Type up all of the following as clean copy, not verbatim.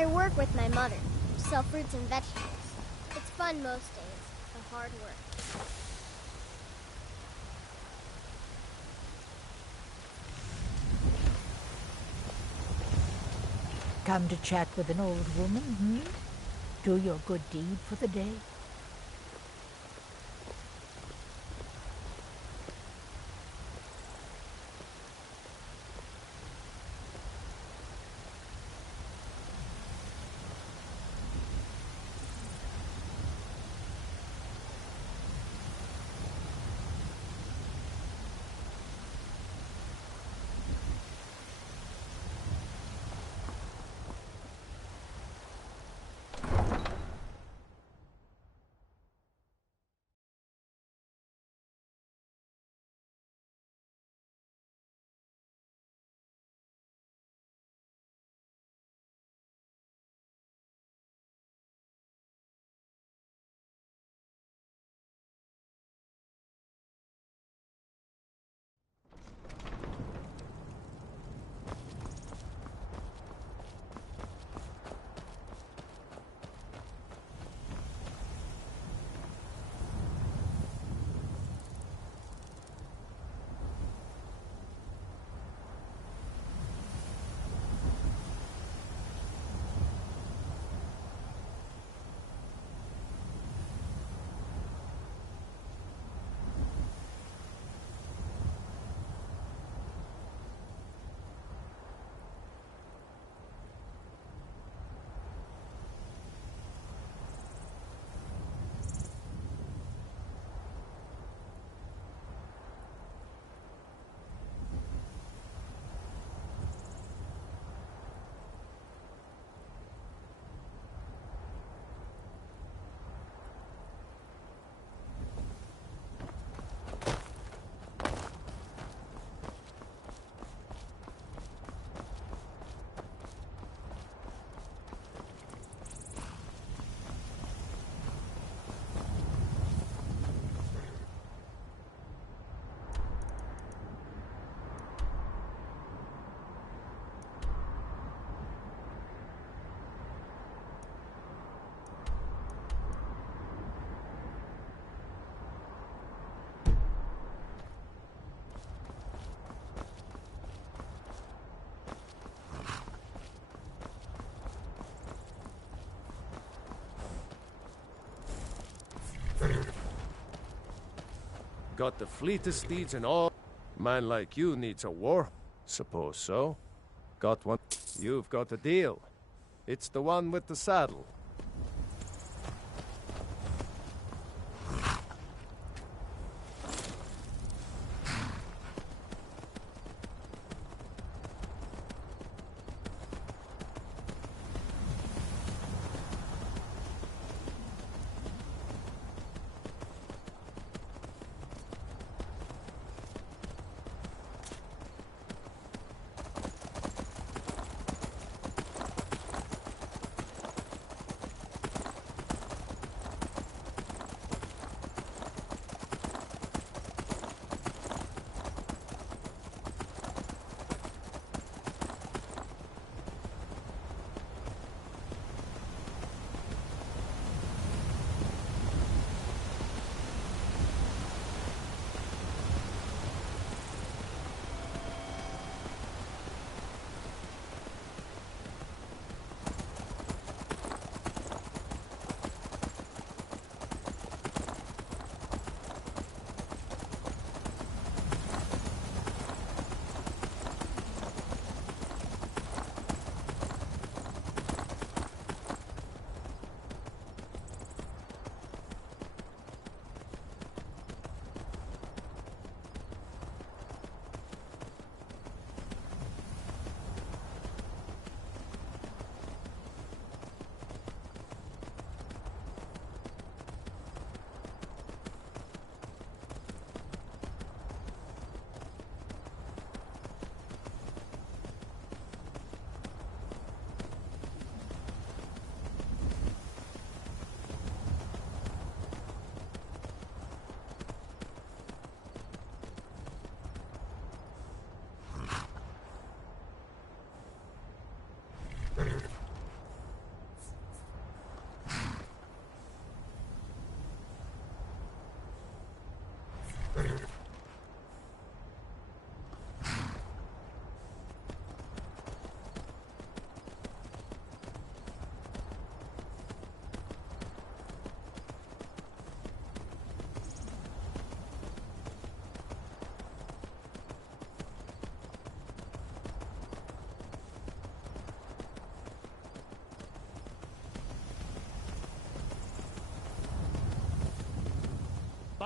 I work with my mother, sell fruits and vegetables. It's fun most days, but hard work. Come to chat with an old woman, Do your good deed for the day. Got the fleetest steeds and all. Man like you needs a war. Suppose so. Got one. You've got a deal. It's the one with the saddle.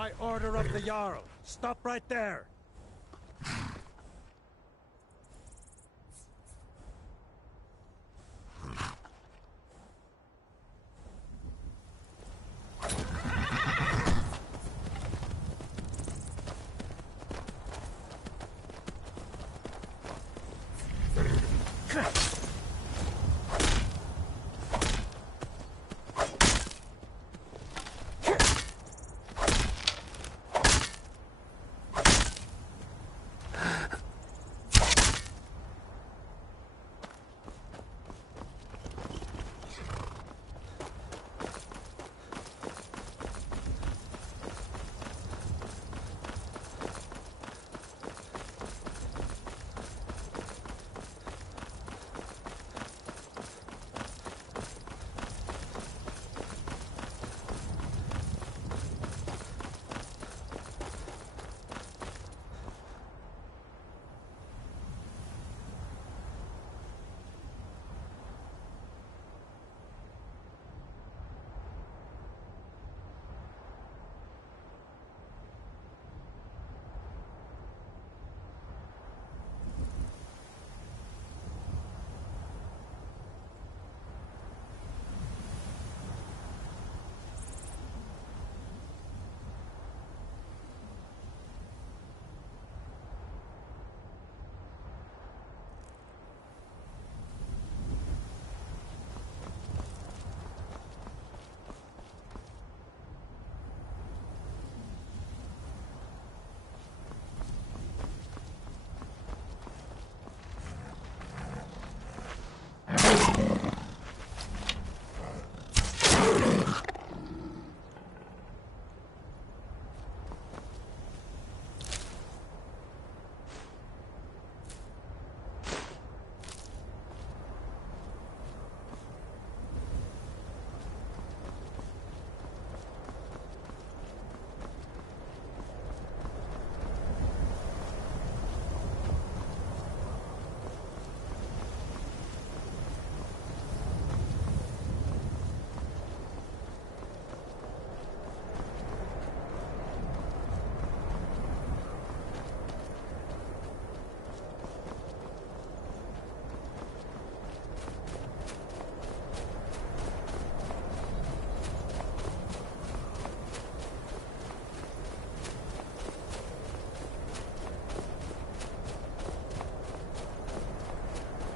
By order of the Jarl. Stop right there.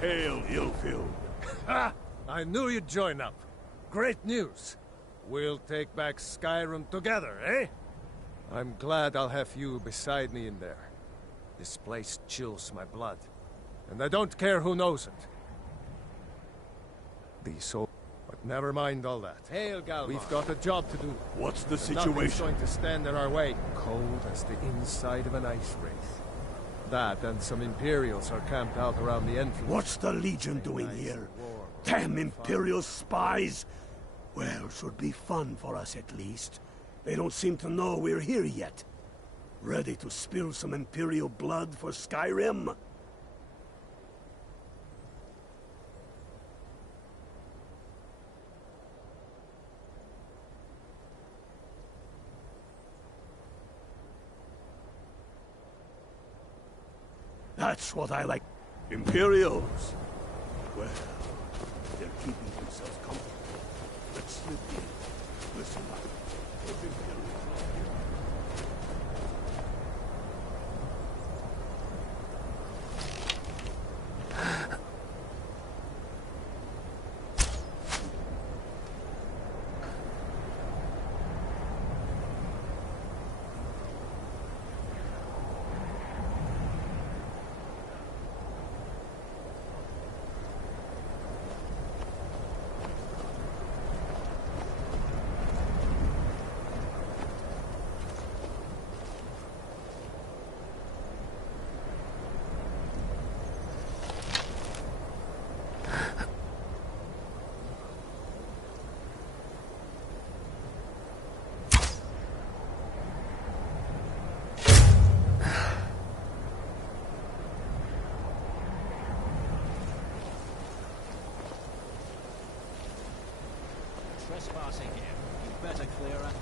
Hail, ill-filled. Ha! I knew you'd join up. Great news. We'll take back Skyrim together, eh? I'm glad I'll have you beside me in there. This place chills my blood. And I don't care who knows it. These souls... But never mind all that. Hail, Galvan. We've got a job to do. What's the And nothing's situation? going to stand in our way. Cold as the inside of an ice wraith. That and some Imperials are camped out around the entrance. What's the Legion doing Nice here? and warm. Damn Imperial spies! Well, should be fun for us at least. They don't seem to know we're here yet. Ready to spill some Imperial blood for Skyrim? That's what I like. Imperials. Well, they're keeping themselves comfortable. Let's slip in. Listen up. Those Imperials are here. Trespassing here. You better clear it.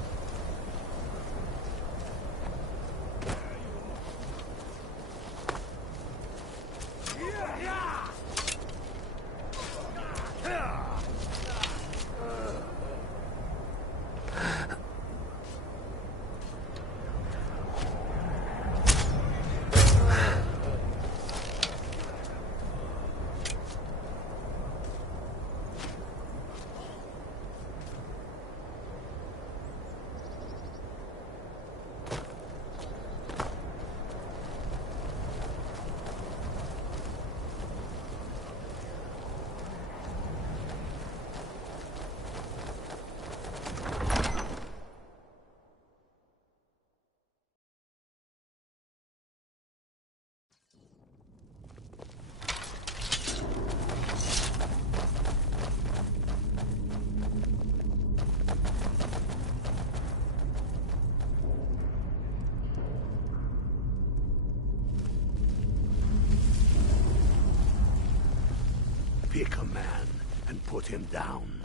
Pick a man and put him down.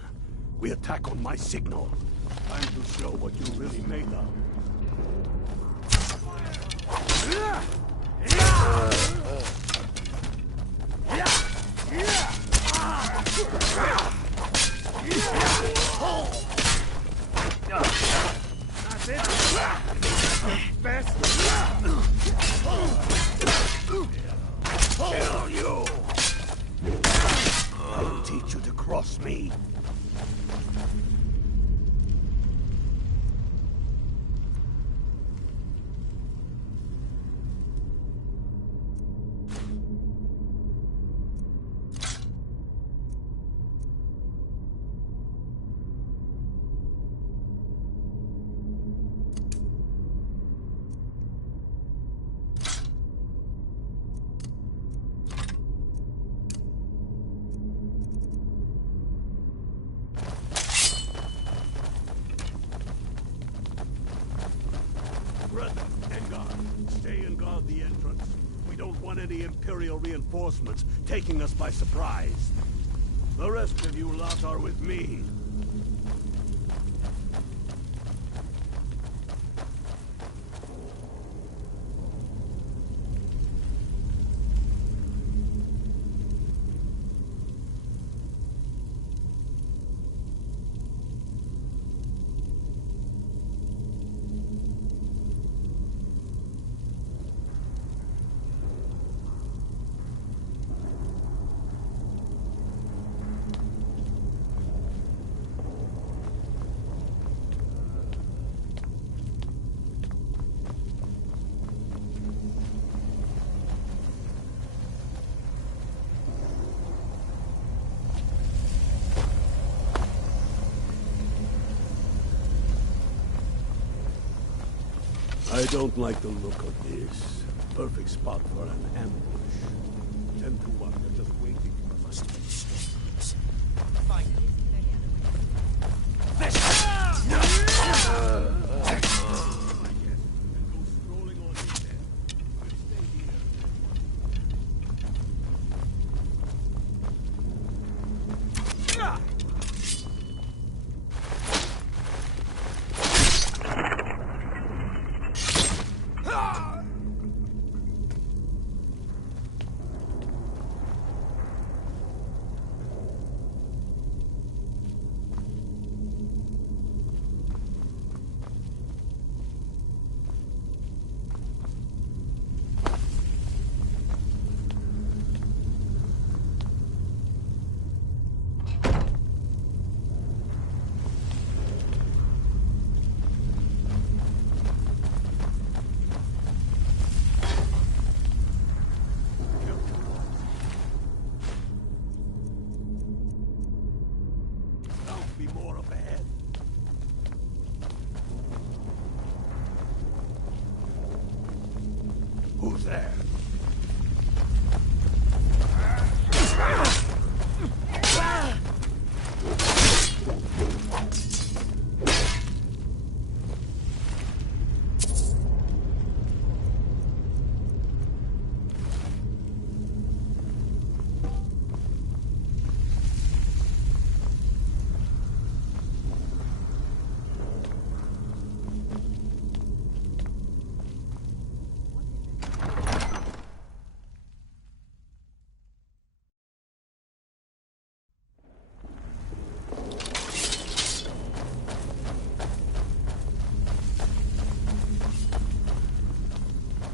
We attack on my signal. Time to show what you're really made of. That's it. Best. Kill you! I'll teach you to cross me. Brethren, and guard. Stay and guard the entrance. We don't want any Imperial reinforcements taking us by surprise. The rest of you lot are with me. I don't like the look of this. Perfect spot for an ambush. 10 to 1, they're just waiting for us. Find Go strolling on in there. We'll stay here. Be more up ahead. Who's there?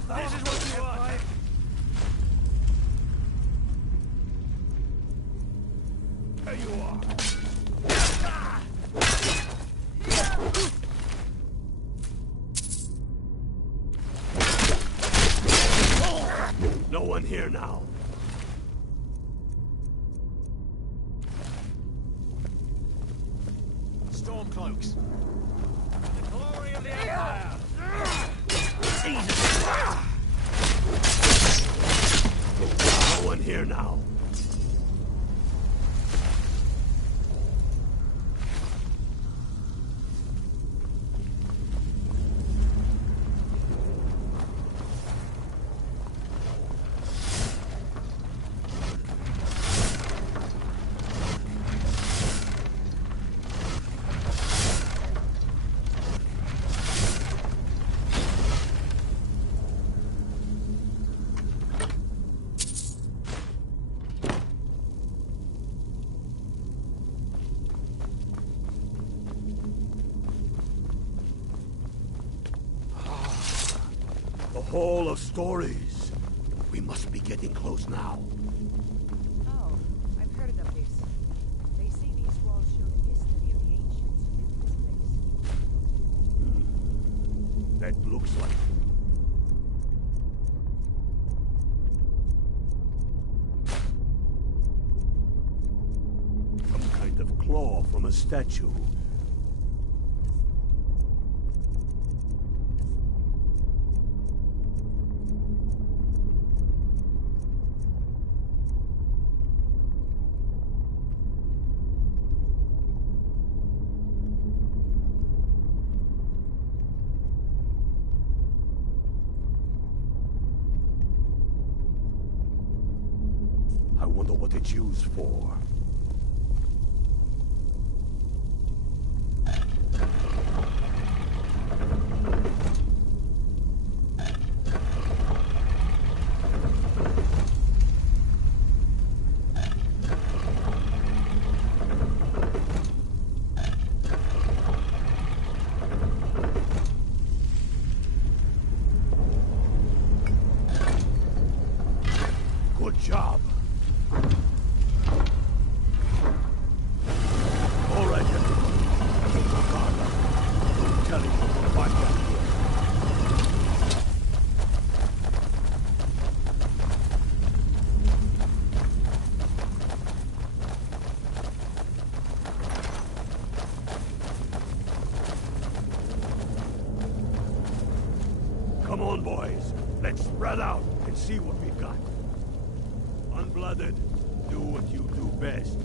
This is what you want. There you are. No one here now. Stormcloaks. The glory of the Empire. No one here now. Hall of Stories. We must be getting close now. Oh, I've heard of the place. They say these walls show the history of the ancients who lived this place. That looks like... some kind of claw from a statue. I wonder what it's used for. Good job. All right, everyone. Keep your guard up. Don't tell anyone to find out here. Come on, boys. Let's spread out and see what we've got. Unblooded, do what you do best.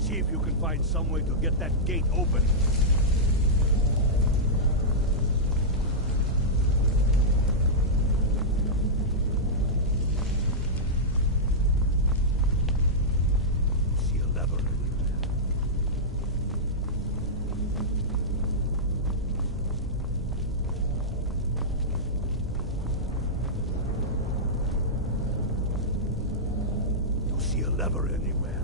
See if you can find some way to get that gate open. See a lever everywhere. You see a lever anywhere?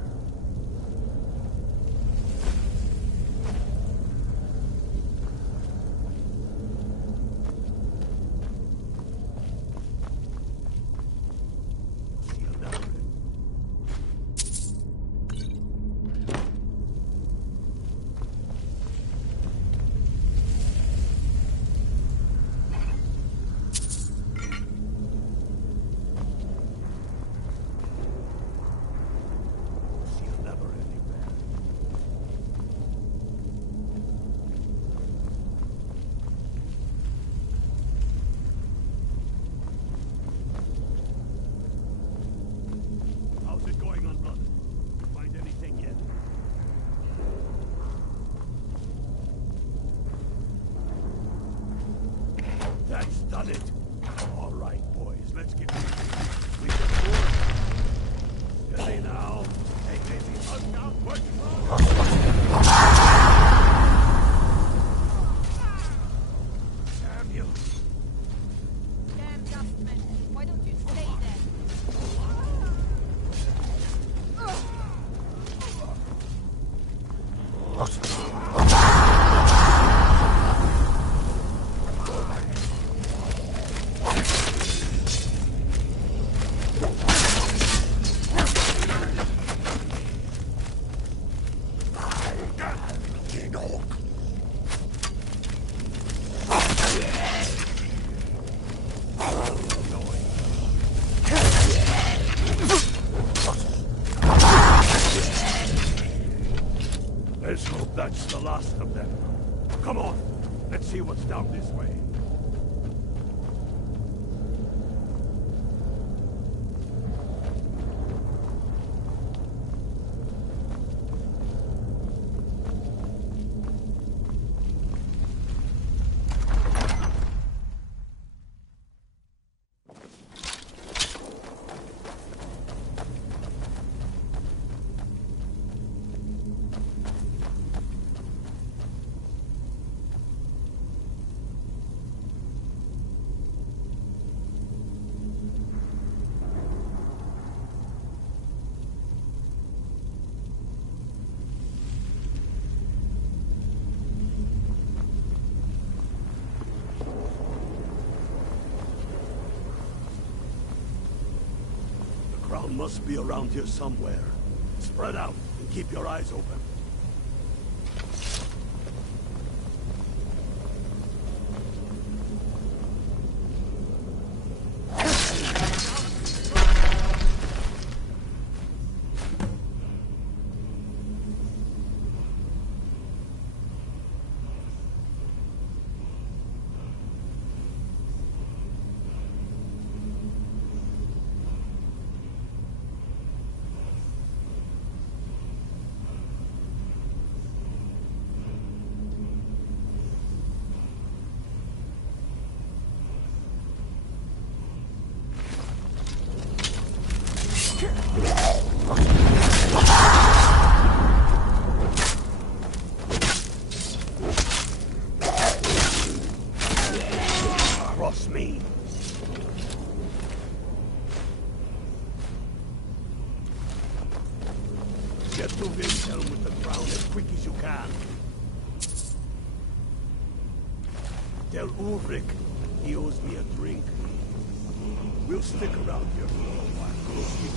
See a lever See a lever anywhere? How's it going, Unblooded? Find anything yet? That's done it. All right, boys, let's get moving. We can do it. Steady now. Hey, baby, hug down, push through. Damn you. Damn dustman! Why don't you stay there? Let's hope that's the last of them. Come on, let's see what's down this way. must be around here somewhere. Spread out and keep your eyes open. Cross me. Get to Windhelm with the crown as quick as you can. Tell Ulrich he owes me a drink. We'll stick around here for a while. Go sleep.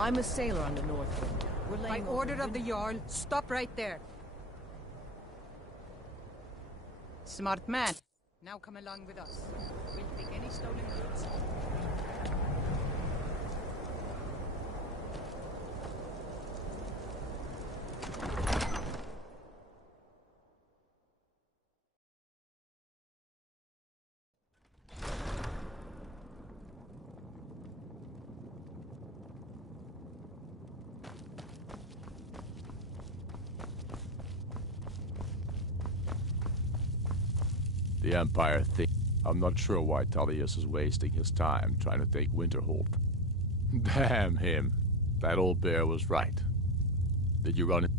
I'm a sailor on the North Wind. We're By laying order of the Jarl, stop right there. Smart man. Now come along with us. We'll take any stolen goods. The Empire I'm not sure why Tullius is wasting his time trying to take Winterhold. Damn him. That old bear was right. Did you run it?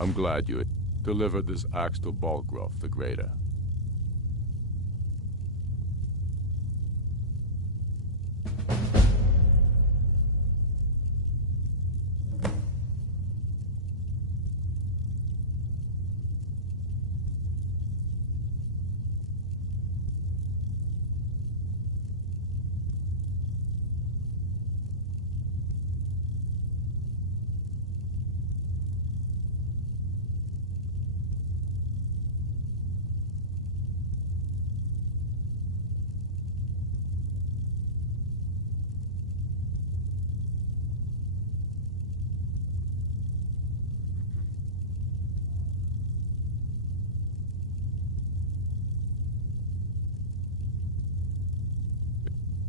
I'm glad you delivered this axe to Balgrove the Greater.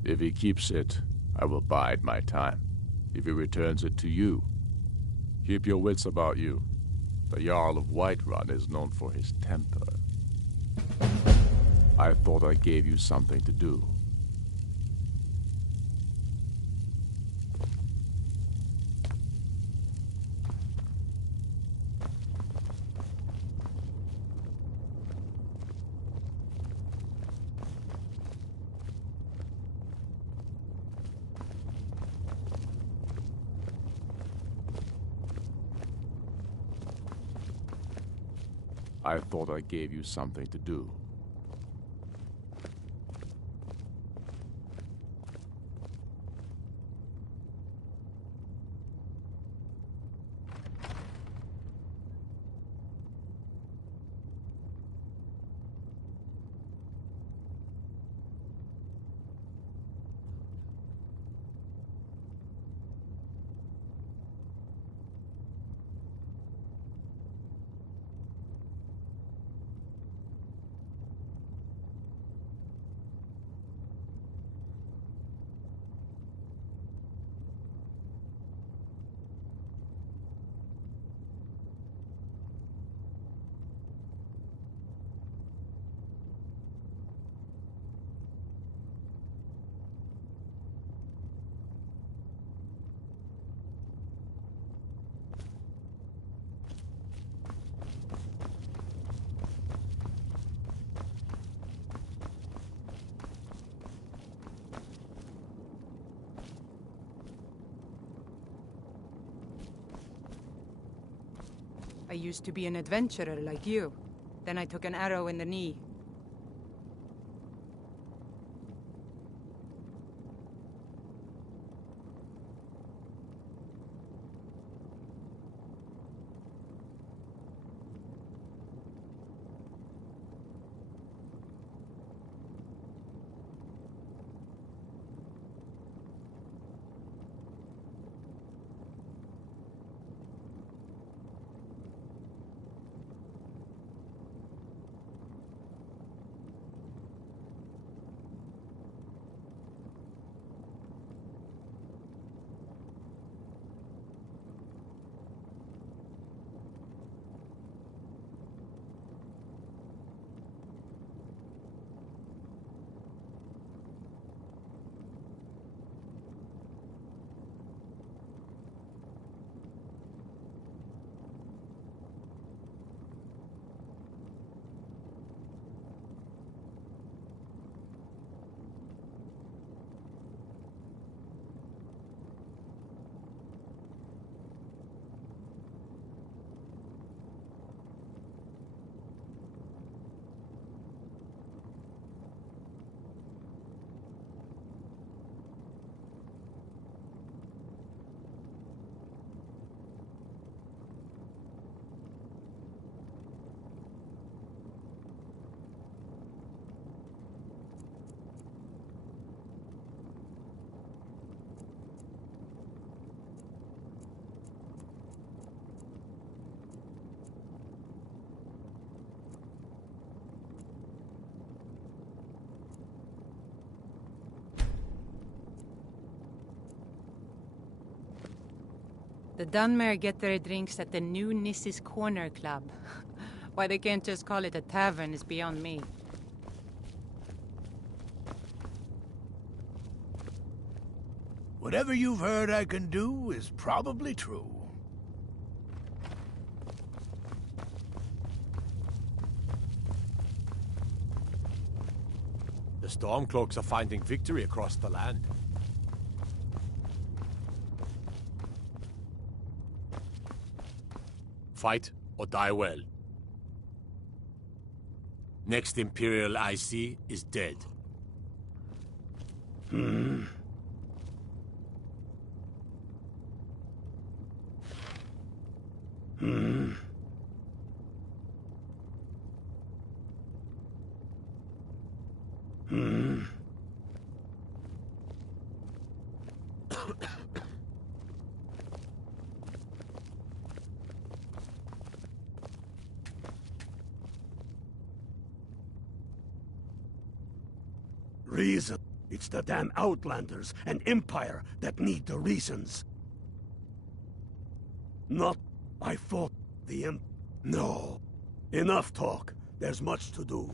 If he keeps it, I will bide my time. If he returns it to you, keep your wits about you. The Jarl of Whiterun is known for his temper. I thought I gave you something to do. I thought I gave you something to do. I used to be an adventurer like you. Then I took an arrow in the knee. The Dunmer get their drinks at the new Nissa's Corner Club. Why they can't just call it a tavern is beyond me. Whatever you've heard I can do is probably true. The Stormcloaks are finding victory across the land. Fight or die well. Next Imperial I see is dead. Reason. It's the damn Outlanders and Empire that need the reasons. Not I fought the No. Enough talk. There's much to do.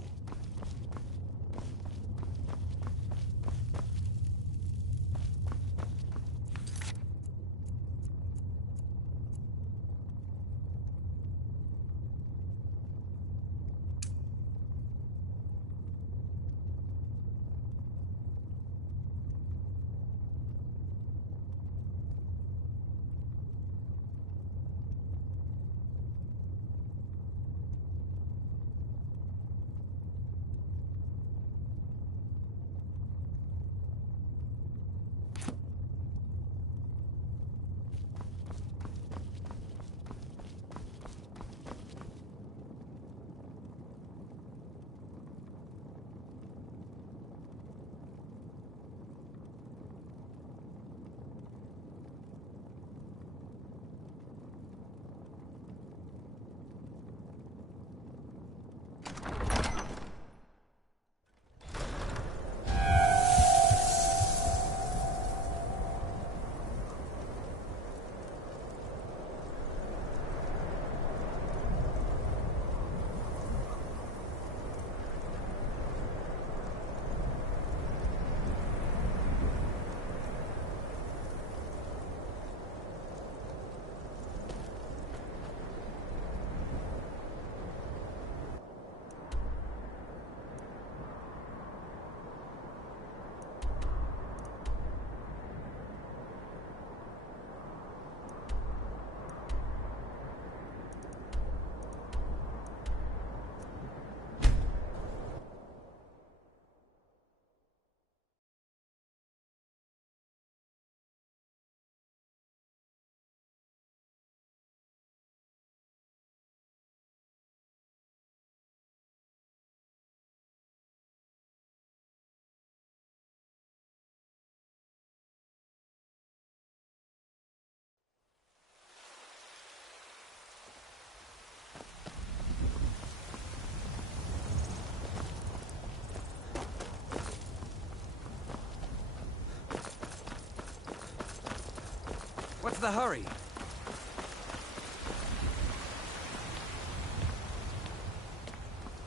What's the hurry?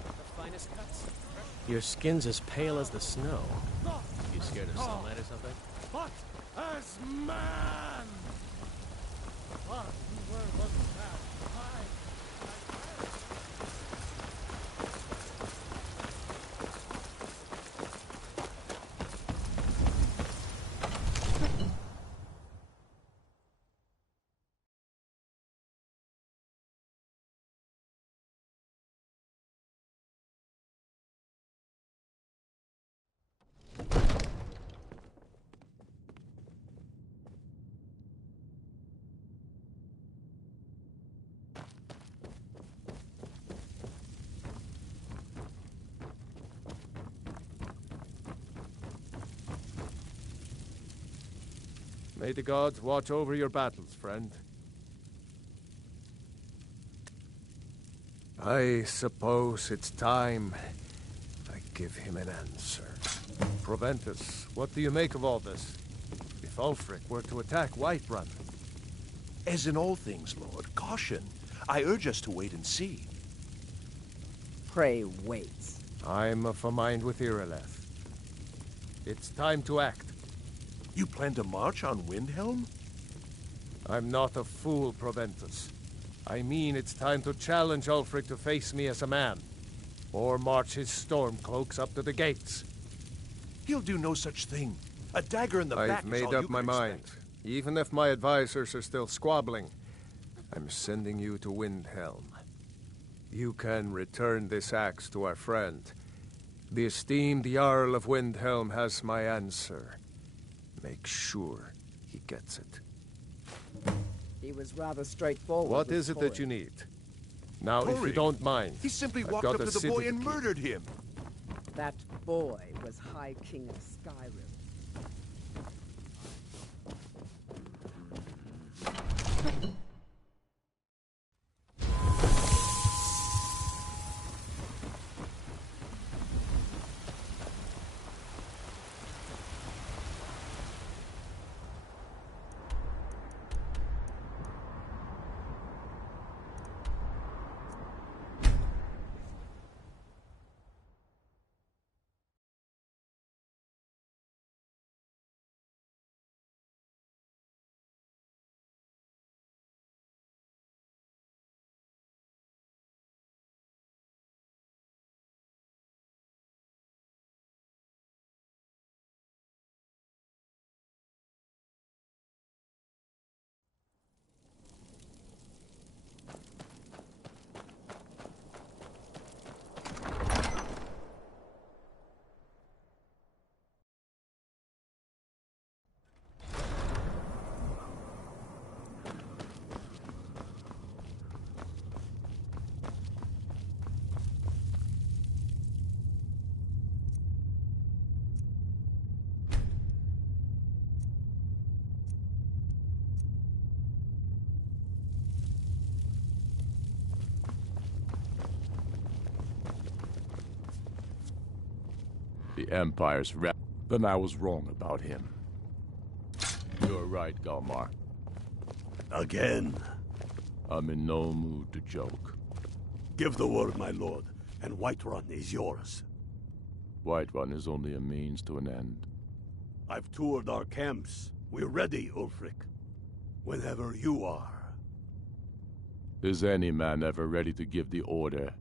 The finest cuts. Your skin's as pale as the snow. You scared of sunlight or something? But as man! What you were wasn't that. May the gods watch over your battles, friend. I suppose it's time I give him an answer. Proventus, what do you make of all this? If Ulfric were to attack Whiterun? As in all things, Lord, caution. I urge us to wait and see. Pray wait. I'm of a mind with Irileth. It's time to act. You plan to march on Windhelm? I'm not a fool, Proventus. I mean it's time to challenge Ulfric to face me as a man. Or march his stormcloaks up to the gates. He'll do no such thing. A dagger in the back I've is made all up you my can mind. expect. Even if my advisors are still squabbling, I'm sending you to Windhelm. You can return this axe to our friend. The esteemed Jarl of Windhelm has my answer. Make sure he gets it. He was rather straightforward. What with is it that you Torrin. need? Now, if you Torrin. don't mind, He simply I've walked got up a to the city boy to and keep. murdered him. That boy was High King of Skyrim. The Empire's Then I was wrong about him. You're right, Galmar. Again. I'm in no mood to joke. Give the word, my lord, and Whiterun is yours. Whiterun is only a means to an end. I've toured our camps. We're ready, Ulfric. Whenever you are. Is any man ever ready to give the order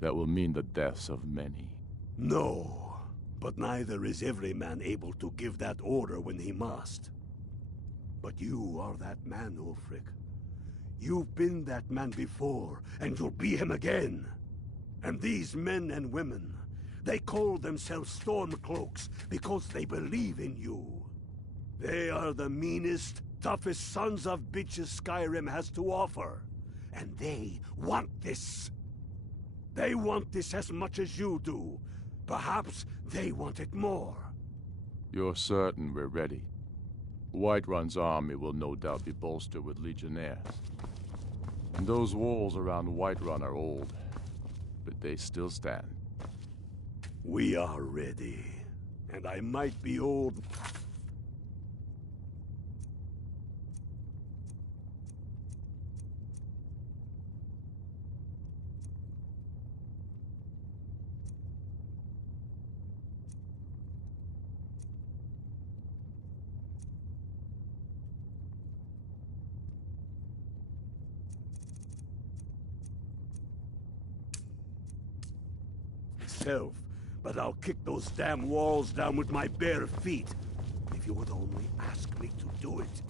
that will mean the deaths of many? No, but neither is every man able to give that order when he must. But you are that man, Ulfric. You've been that man before, and you'll be him again. And these men and women, they call themselves Stormcloaks because they believe in you. They are the meanest, toughest sons of bitches Skyrim has to offer. And they want this. They want this as much as you do. Perhaps they want it more. You're certain we're ready? Whiterun's army will no doubt be bolstered with legionnaires. And those walls around Whiterun are old, but they still stand. We are ready. And I might be old. Myself, but I'll kick those damn walls down with my bare feet. If you would only ask me to do it.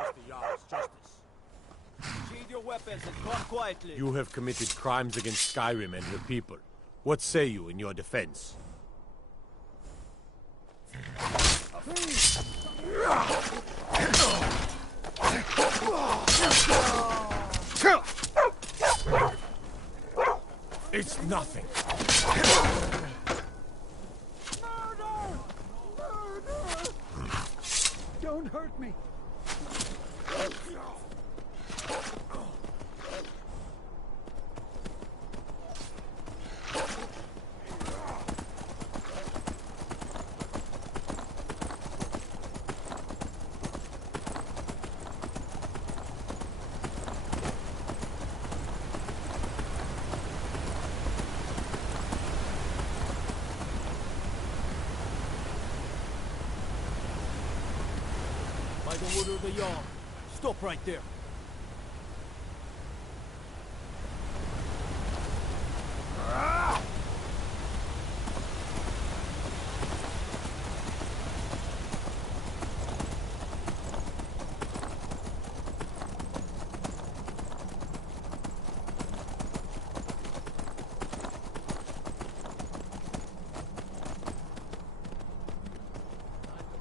trust the Jarl's justice. Sheathe your weapons and come quietly. You have committed crimes against Skyrim and her people. What say you in your defense? It's nothing. Don't hurt me. By the order of the Jarl, stop right there.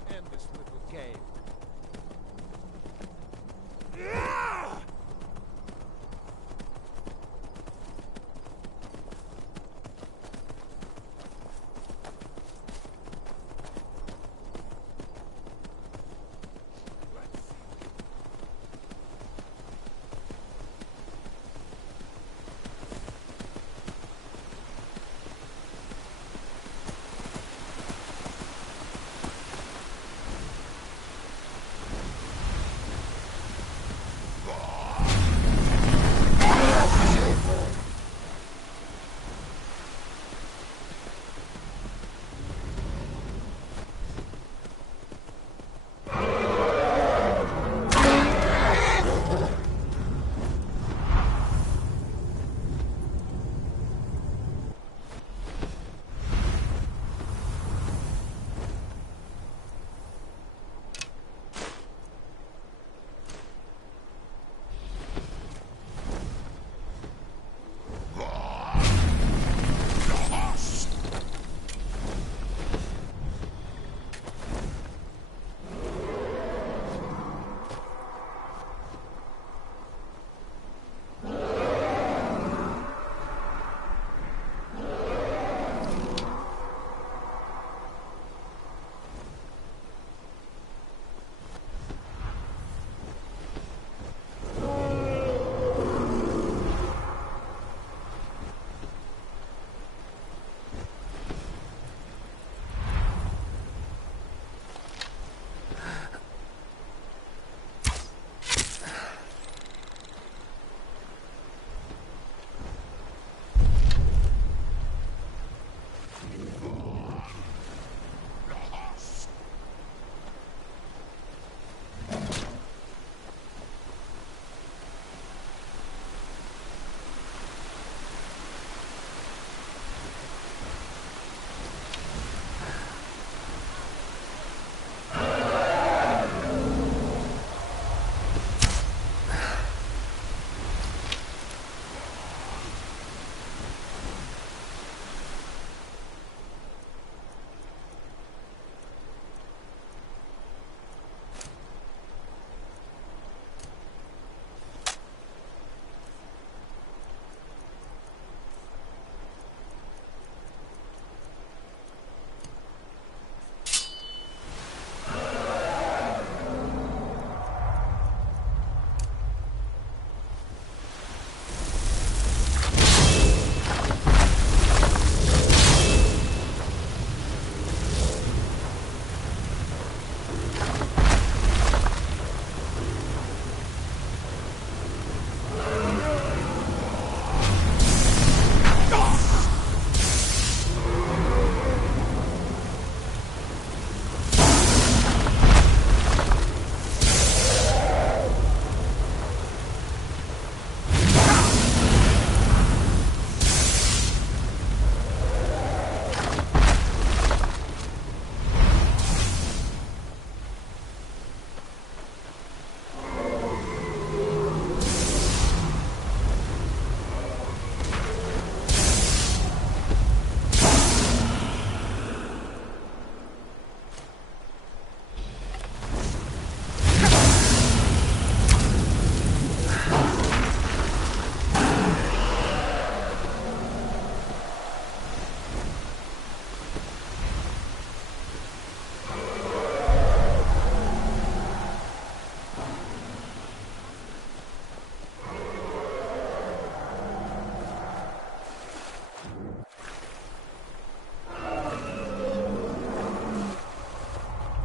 End this little game.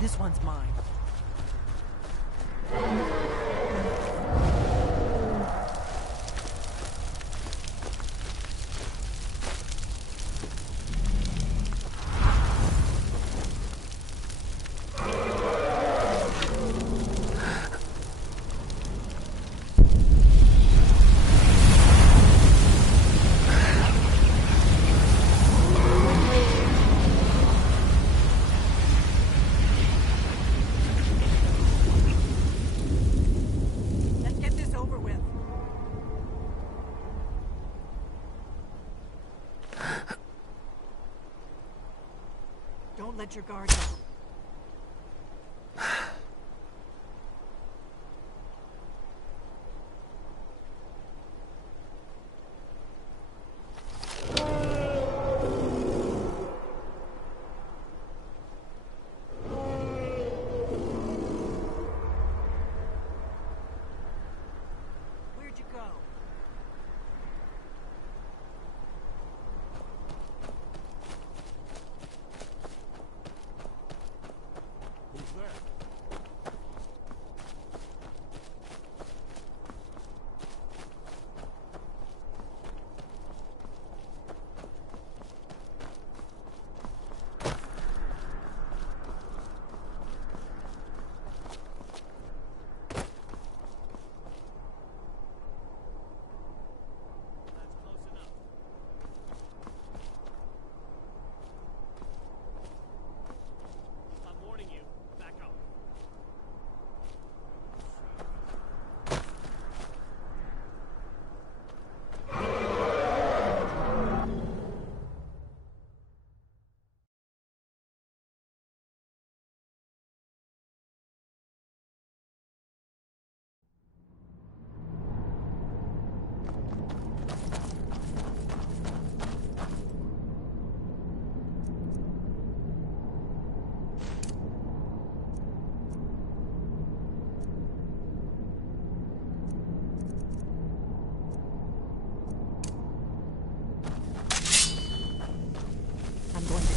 This one's mine. Let's get this over with. Don't let your guard down. Where'd you go? Who's there? That's close enough. I'm warning you. Back off. I'm going to...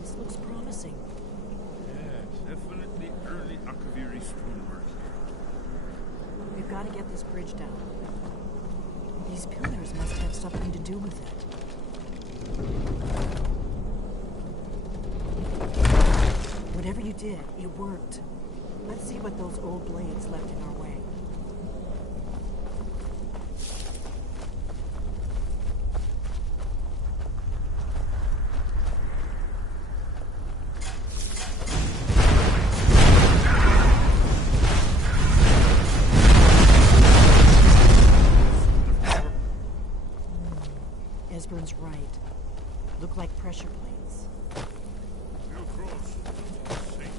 This looks promising. Yes, definitely early Akaviri stonework. We've got to get this bridge down. These pillars must have something to do with it. Whatever you did, it worked. Let's see what those old blades left in our way. Esbern's right. Look like pressure plates. Real close. Safe.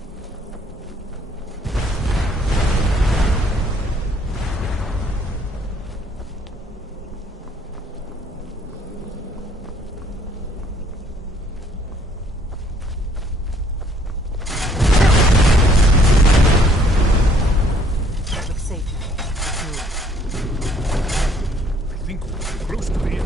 Looks safe now. Let's move. I think we're close to the end.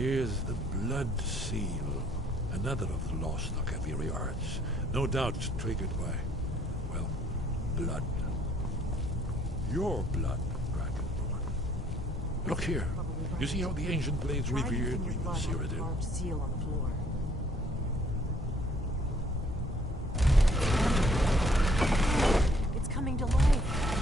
Here's the Blood Seal, another of the lost Akaviri arts. No doubt triggered by, well, blood. Your blood, Dragonborn. Look here. You see how the ancient blades revered when you sear it in? Large seal on the floor. It's coming to life.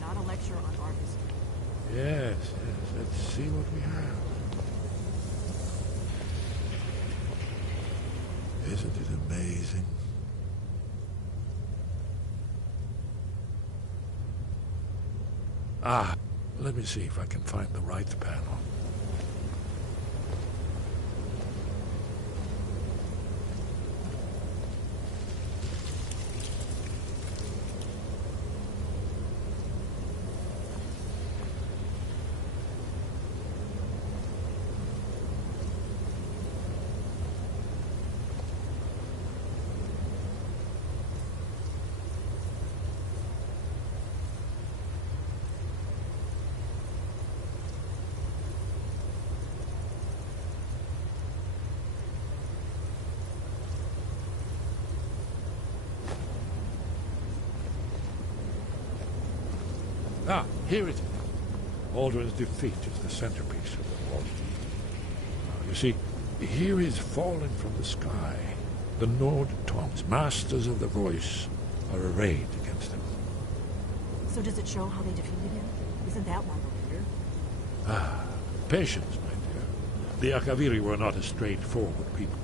Not a lecture on artistry. Yes, yes. Let's see what we have. Isn't it amazing? Ah, let me see if I can find the right panel. Ah, here it is. Alduin's defeat is the centerpiece of the wall. You see, here is fallen from the sky. The Nord Tongs, masters of the voice, are arrayed against him. So does it show how they defeated him? Isn't that why we're here? Ah, patience, my dear. The Akaviri were not a straightforward people.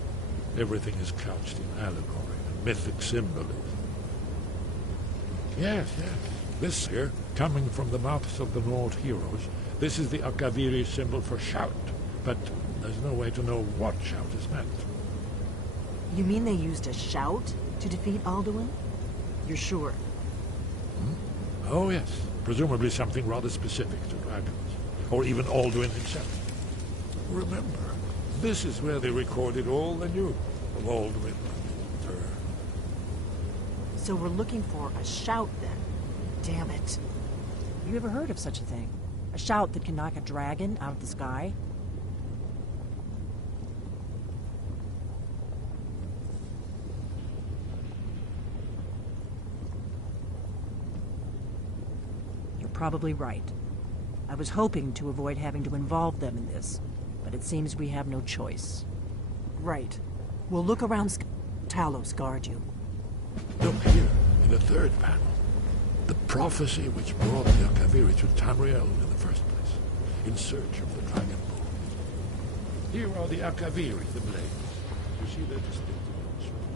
Everything is couched in allegory and mythic symbolism. Yes, yes. This here, coming from the mouths of the Nord heroes, this is the Akaviri symbol for shout. But there's no way to know what shout is meant. You mean they used a shout to defeat Alduin? You're sure? Hmm? Oh, yes. Presumably something rather specific to dragons. Or even Alduin himself. Remember, this is where they recorded all they knew of Alduin and her. So we're looking for a shout, then? Damn it. You ever heard of such a thing? A shout that can knock a dragon out of the sky? You're probably right. I was hoping to avoid having to involve them in this, but it seems we have no choice. Right. We'll look around. Talos guard you. Look here, in the third panel. The prophecy which brought the Akaviri to Tamriel in the first place, in search of the dragon bones. Here are the Akaviri, the blades, to see their distinctive construction.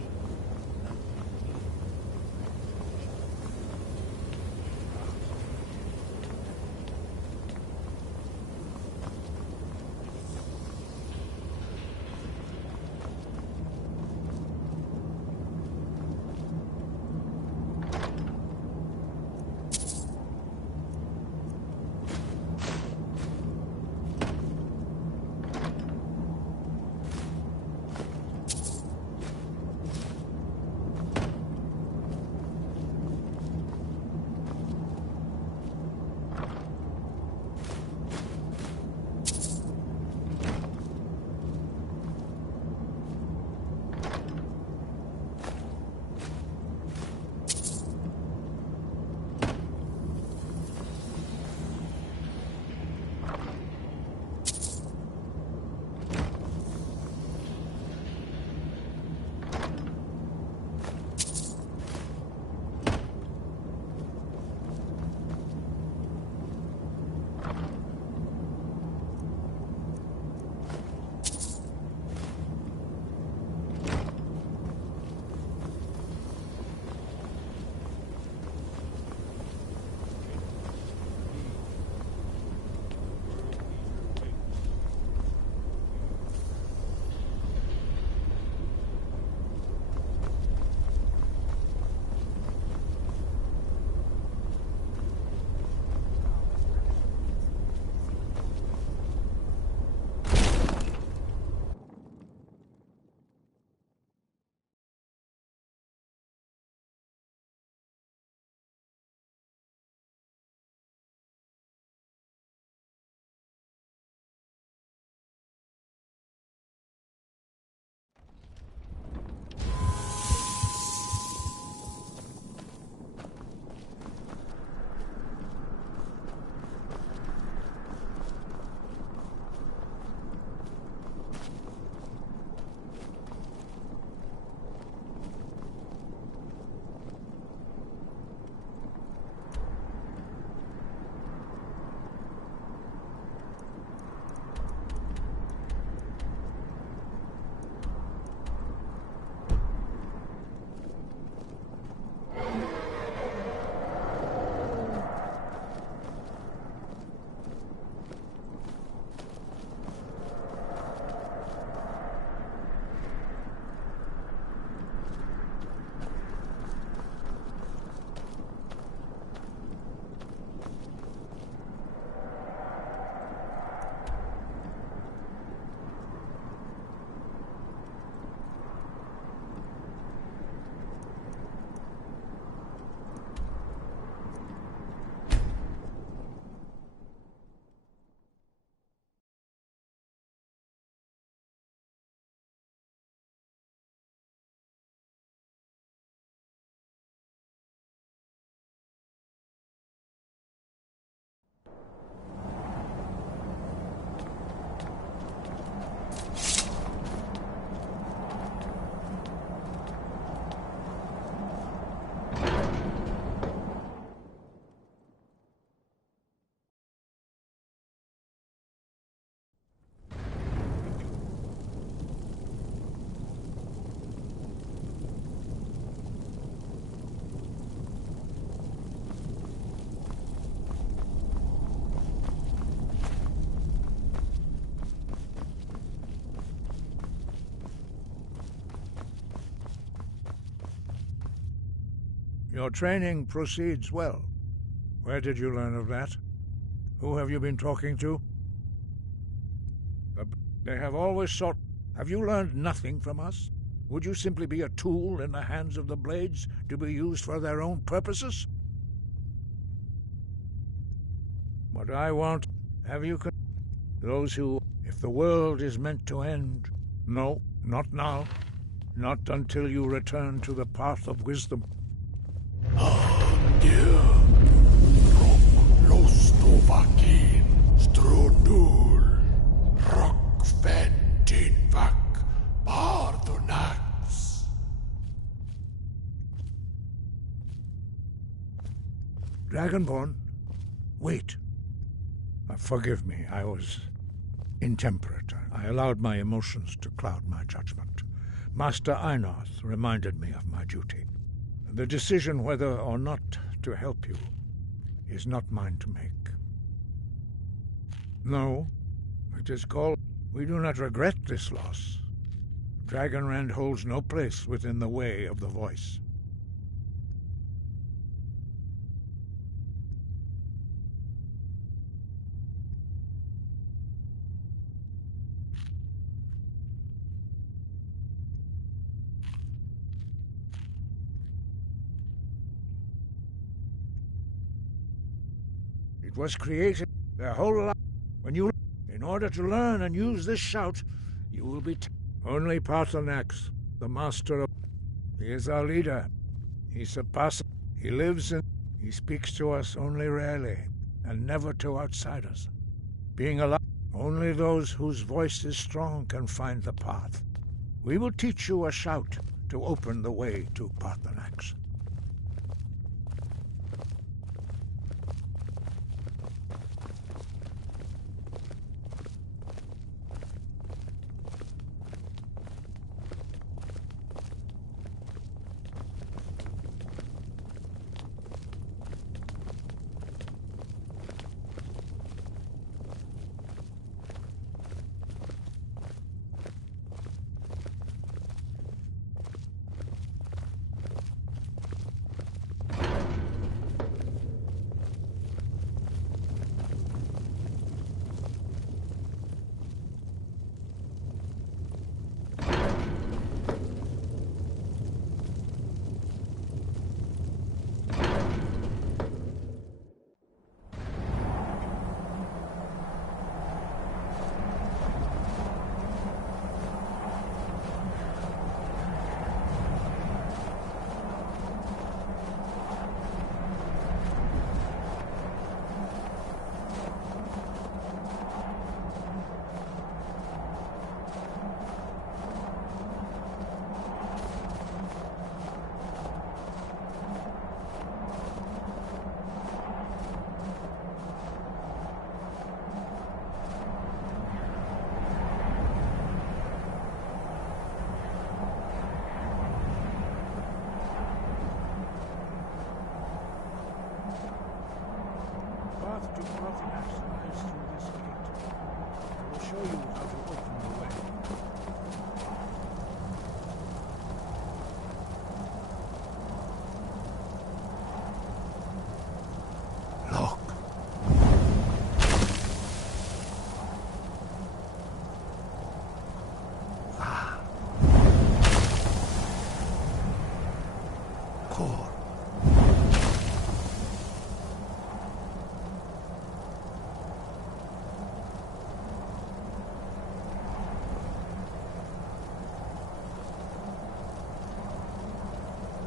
Your training proceeds well. Where did you learn of that? Who have you been talking to? They have always sought... Have you learned nothing from us? Would you simply be a tool in the hands of the Blades to be used for their own purposes? What I want... Have you... Those who... If the world is meant to end... No, not now. Not until you return to the path of wisdom. Dragonborn, wait. Forgive me, I was intemperate. I allowed my emotions to cloud my judgment. Master Einarth reminded me of my duty. The decision whether or not to help you is not mine to make. No, it is called... We do not regret this loss. Dragonrend holds no place within the way of the voice. It was created their whole life. When you... In order to learn and use this shout, you will be... Only Paarthurnax, the master of... He is our leader. He surpasses... He lives in... He speaks to us only rarely, and never to outsiders. Being alive, only those whose voice is strong can find the path. We will teach you a shout to open the way to Paarthurnax. To Paarthurnax lies through this gate. I will show you how to open the way. Look. Ah. Core.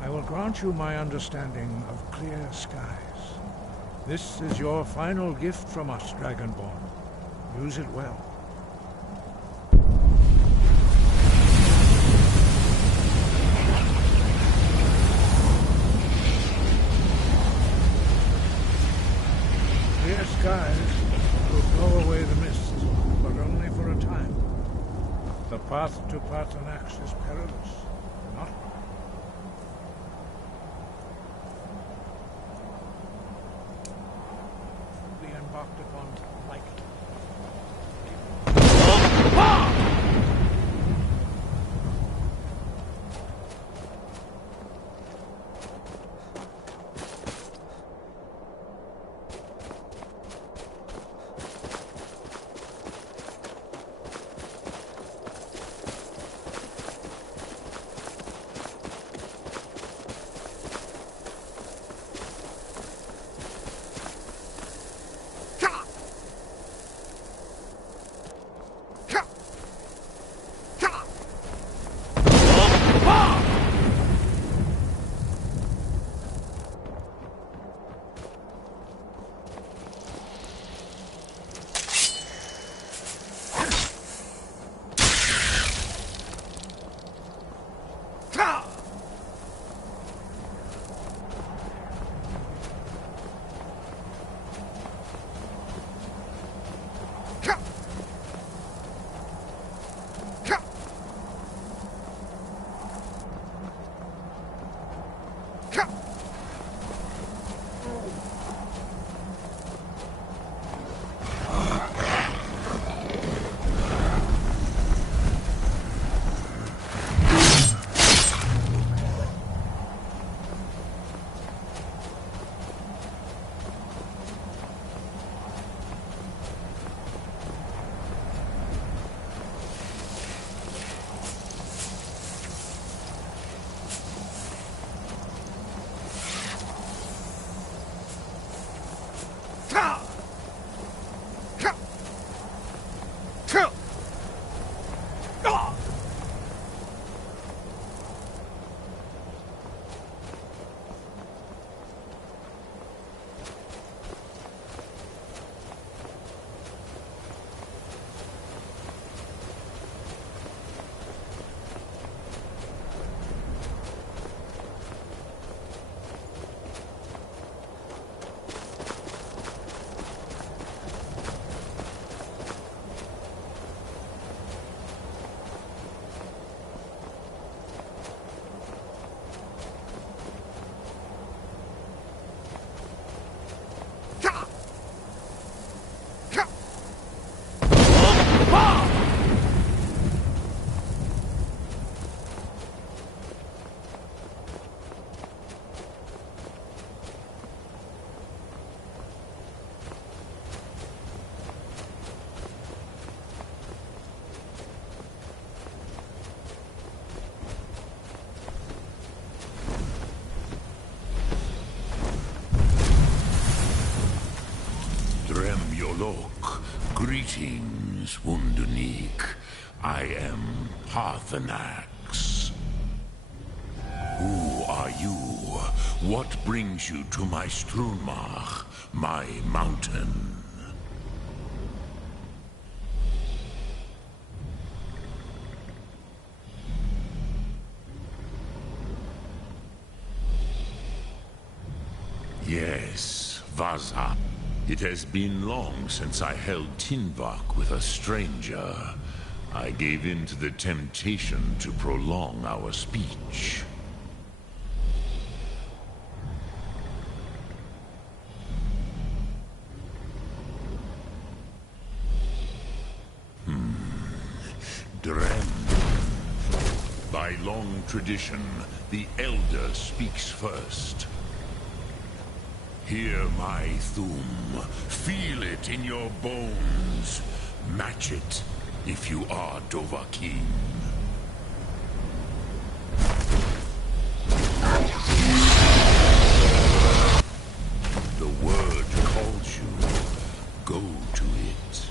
I will grant you my understanding of clear skies. This is your final gift from us, Dragonborn. Use it well. Clear skies will blow away the mist, but only for a time. The path to Paarthurnax is perilous, not... be embarked upon lightly. Greetings, Wunderneek. I am Parthenax. Who are you? What brings you to my Strunmach, my mountain? Yes, Vaza. It has been long since I held Tinvak with a stranger. I gave in to the temptation to prolong our speech. Drem. By long tradition, the Elder speaks first. Hear my Thum. Feel it in your bones. Match it if you are Dovahkiin. The word calls you. Go to it.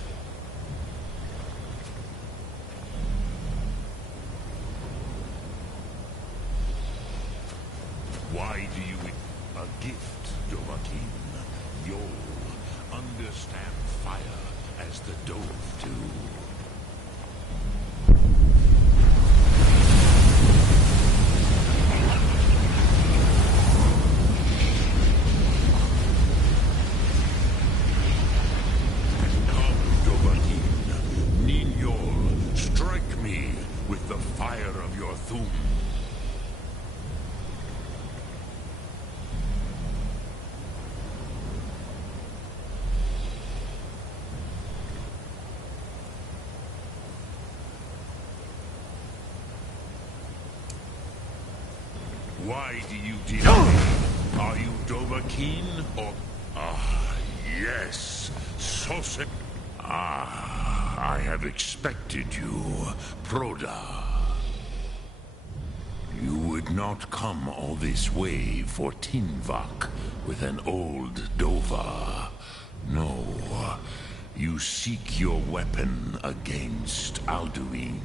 Why do you... A gift, Dovahkiin. You'll understand fire as the Dove do. Come, Dovahkiin. Ninyol, strike me with the fire of your Thum. Why do you deny? Are you Dovahkiin or... Ah, yes. Sosek. Ah, I have expected you, Proda. You would not come all this way for Tinvak with an old Dova. No. You seek your weapon against Alduin.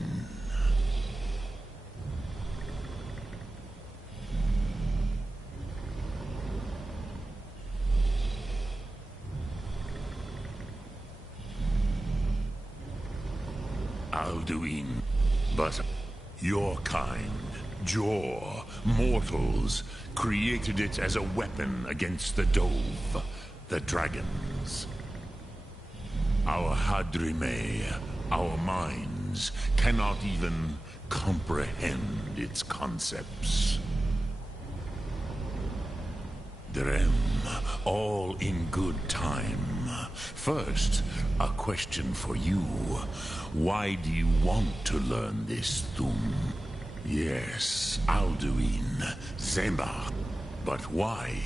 Alduin, but your kind, Jor, mortals, created it as a weapon against the Dove, the dragons. Our Hadrime, our minds, cannot even comprehend its concepts. Drem, all in good time. First, a question for you. Why do you want to learn this Thum? Yes, Alduin, Zema. But why?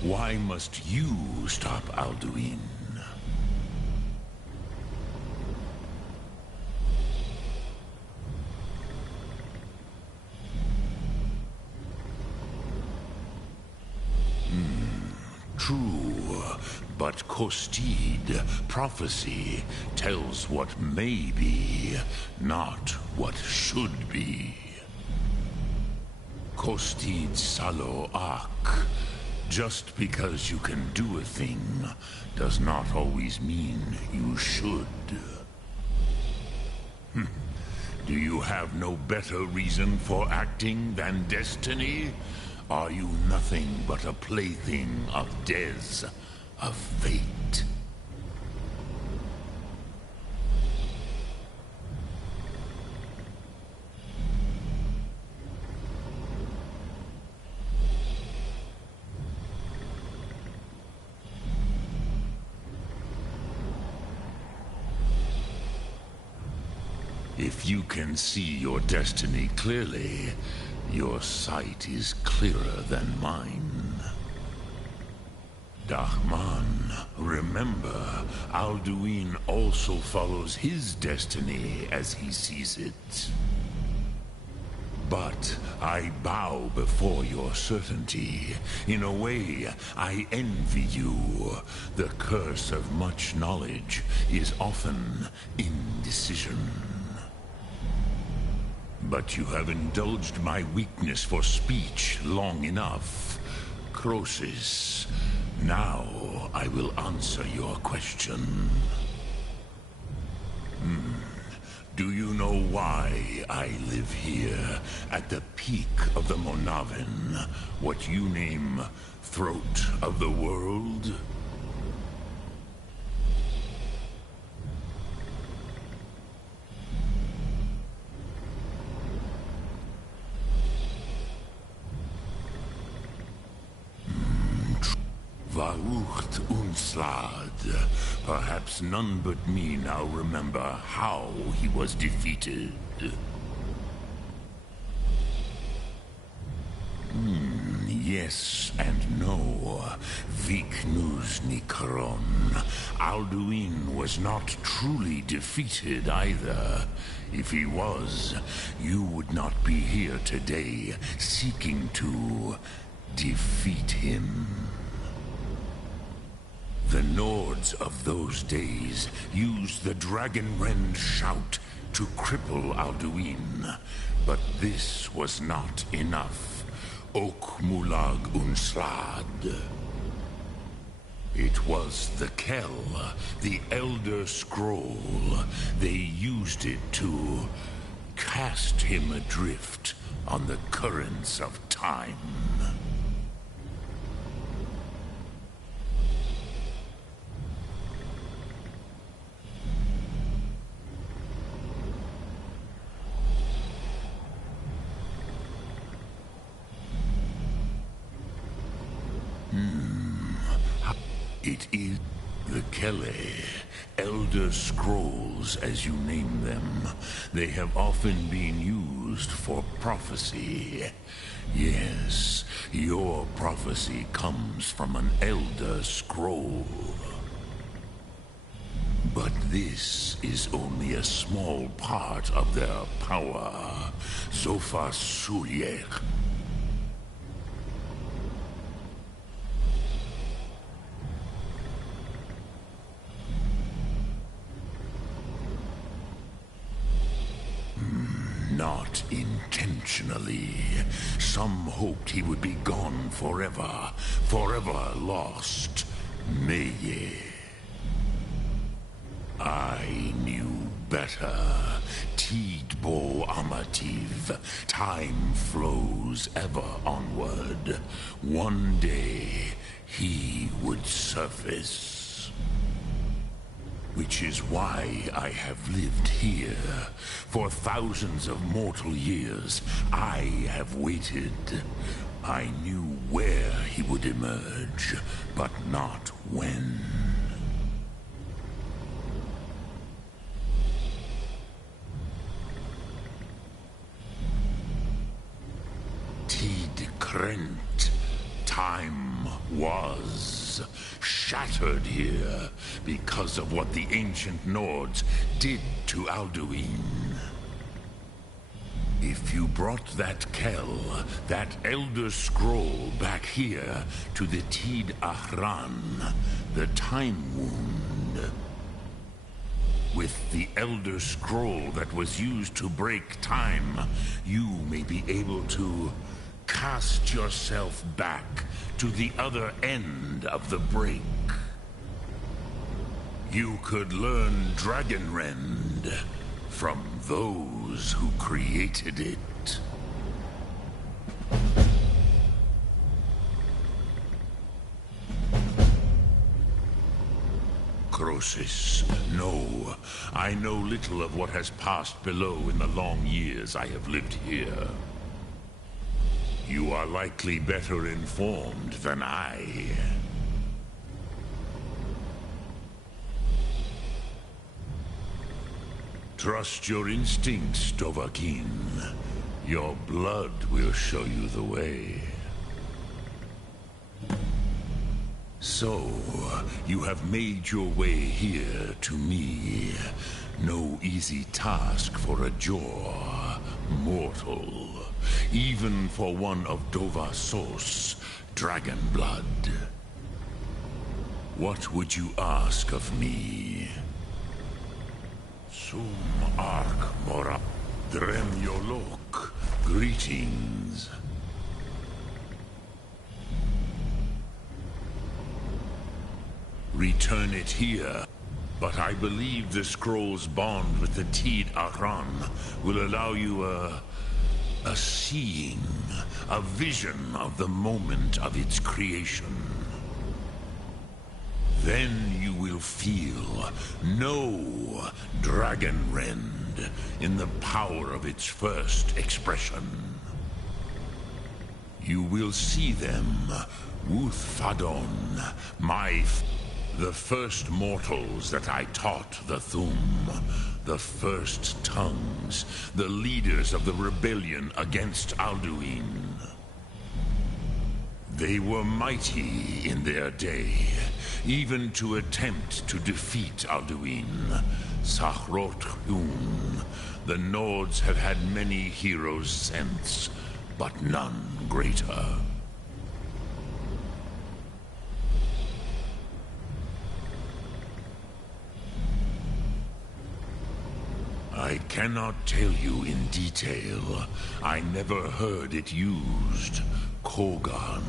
Why must you stop Alduin? True, but Kostid, prophecy, tells what may be, not what should be. Kostid Salo Ak. Just because you can do a thing does not always mean you should. Do you have no better reason for acting than destiny? Are you nothing but a plaything of Dez, of fate? If you can see your destiny clearly, your sight is clearer than mine. Dahman, remember, Alduin also follows his destiny as he sees it. But I bow before your certainty. In a way, I envy you. The curse of much knowledge is often indecision. But you have indulged my weakness for speech long enough. Croesus, now I will answer your question. Do you know why I live here, at the peak of the Monavin, what you name Throat of the World? Varucht Unslad. Perhaps none but me now remember how he was defeated. Yes and no. Viknus Nikron. Alduin was not truly defeated either. If he was, you would not be here today seeking to defeat him. The Nords of those days used the Dragonrend shout to cripple Alduin, but this was not enough. Ok Mulag Unslad. It was the Kell, the Elder Scroll. They used it to cast him adrift on the currents of time. It is the Kelle, Elder Scrolls as you name them. They have often been used for prophecy. Yes, your prophecy comes from an Elder Scroll. But this is only a small part of their power. Zofa Suyek. Not intentionally. Some hoped he would be gone forever. Forever lost. Meye. I knew better. Tidbo Amativ. Time flows ever onward. One day, he would surface. Which is why I have lived here. For thousands of mortal years, I have waited. I knew where he would emerge, but not when. Tid Krent. Time was shattered here because of what the ancient Nords did to Alduin. If you brought that Kell, that Elder Scroll back here to the Tid Ahran, the Time Wound, with the Elder Scroll that was used to break time, you may be able to cast yourself back to the other end of the break. You could learn Dragonrend from those who created it. Croesus, no. I know little of what has passed below in the long years I have lived here. You are likely better informed than I. Trust your instincts, Dovahkiin. Your blood will show you the way. So, you have made your way here to me. No easy task for a Jor, Mortal. Even for one of Dovasos, dragon blood. What would you ask of me? Sum arc mora drem yolok. Greetings. Return it here. But I believe the scroll's bond with the Tid Aran will allow you a seeing, a vision of the moment of its creation. Then you will feel, know Dragonrend in the power of its first expression. You will see them, Wuthfadon, the first mortals that I taught the Thum, the first tongues, the leaders of the rebellion against Alduin. They were mighty in their day, even to attempt to defeat Alduin. Sahrot Hun, the Nords have had many heroes since, but none greater. I cannot tell you in detail. I never heard it used. Kogan.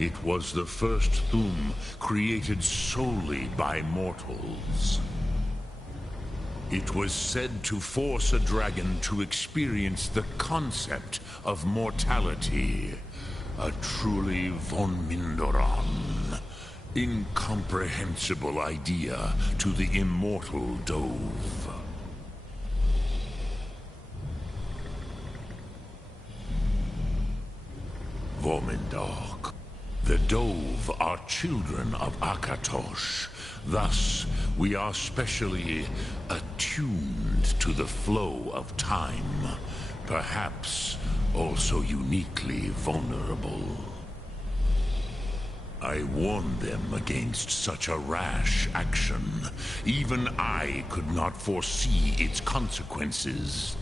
It was the first Thum created solely by mortals. It was said to force a dragon to experience the concept of mortality. A truly von Mindoran. Incomprehensible idea to the immortal Dove. Vormindok. The Dove are children of Akatosh. Thus, we are specially attuned to the flow of time. Perhaps also uniquely vulnerable. I warned them against such a rash action. Even I could not foresee its consequences.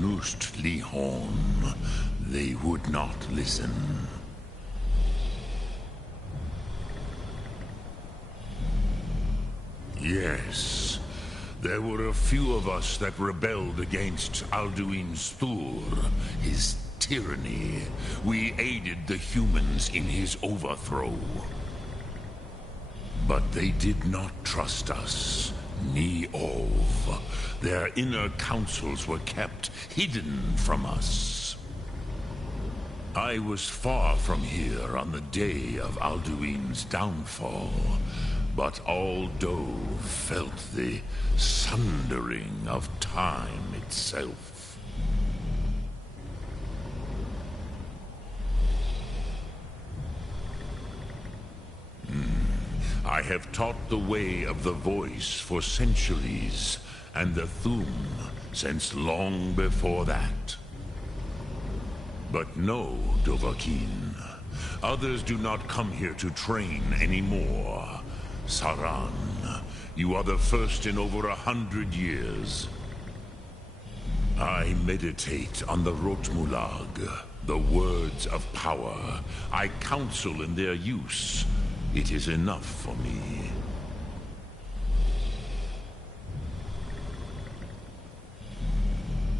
Nust Lihon. They would not listen. Yes, there were a few of us that rebelled against Alduin's Thur, his tyranny. We aided the humans in his overthrow. But they did not trust us. Ni-Ov. Their inner councils were kept hidden from us. I was far from here on the day of Alduin's downfall, but all Dove felt the sundering of time itself. I have taught the way of the voice for centuries, and the Thum since long before that. But no, Dovahkiin. Others do not come here to train anymore. Saran, you are the first in over 100 years. I meditate on the Rotmulag, the words of power. I counsel in their use. It is enough for me.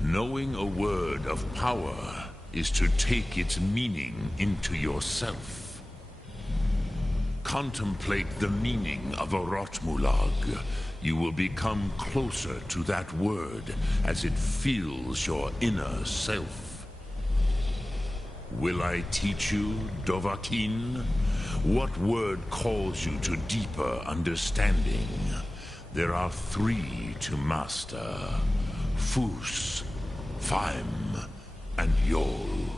Knowing a word of power is to take its meaning into yourself. Contemplate the meaning of a Rotmulag. You will become closer to that word as it fills your inner self. Will I teach you, Dovahkiin? What word calls you to deeper understanding? There are 3 to master. Fus, Faim, and Yol.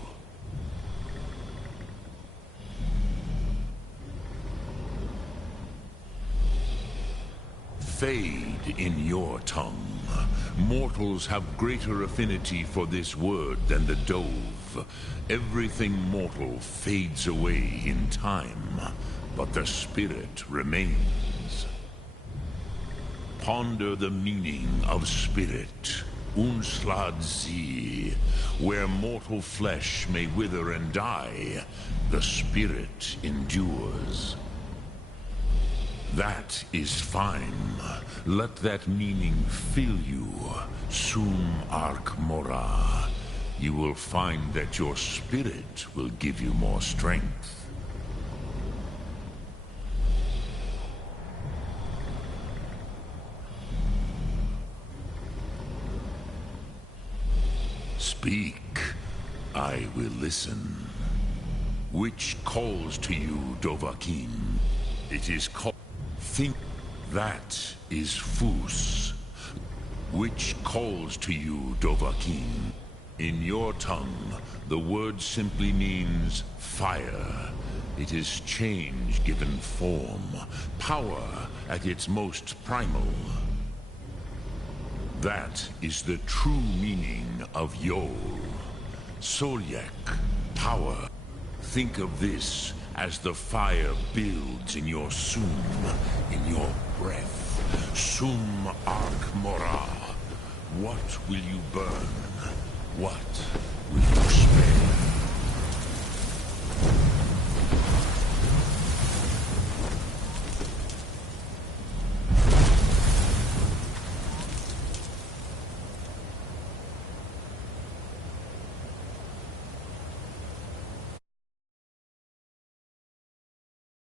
Fade in your tongue. Mortals have greater affinity for this word than the Dove. Everything mortal fades away in time, but the spirit remains. Ponder the meaning of spirit. Unslad See, where mortal flesh may wither and die, the spirit endures. That is fine. Let that meaning fill you. Sum Arc Mora. You will find that your spirit will give you more strength. Speak. I will listen. Which calls to you, Dovahkiin? It is called... Think. That is Fus. Which calls to you, Dovahkiin? In your tongue, the word simply means fire. It is change given form, power at its most primal. That is the true meaning of Yol. Solyek, power. Think of this as the fire builds in your Sum, in your breath. Sum Arc Mora. What will you burn? What will you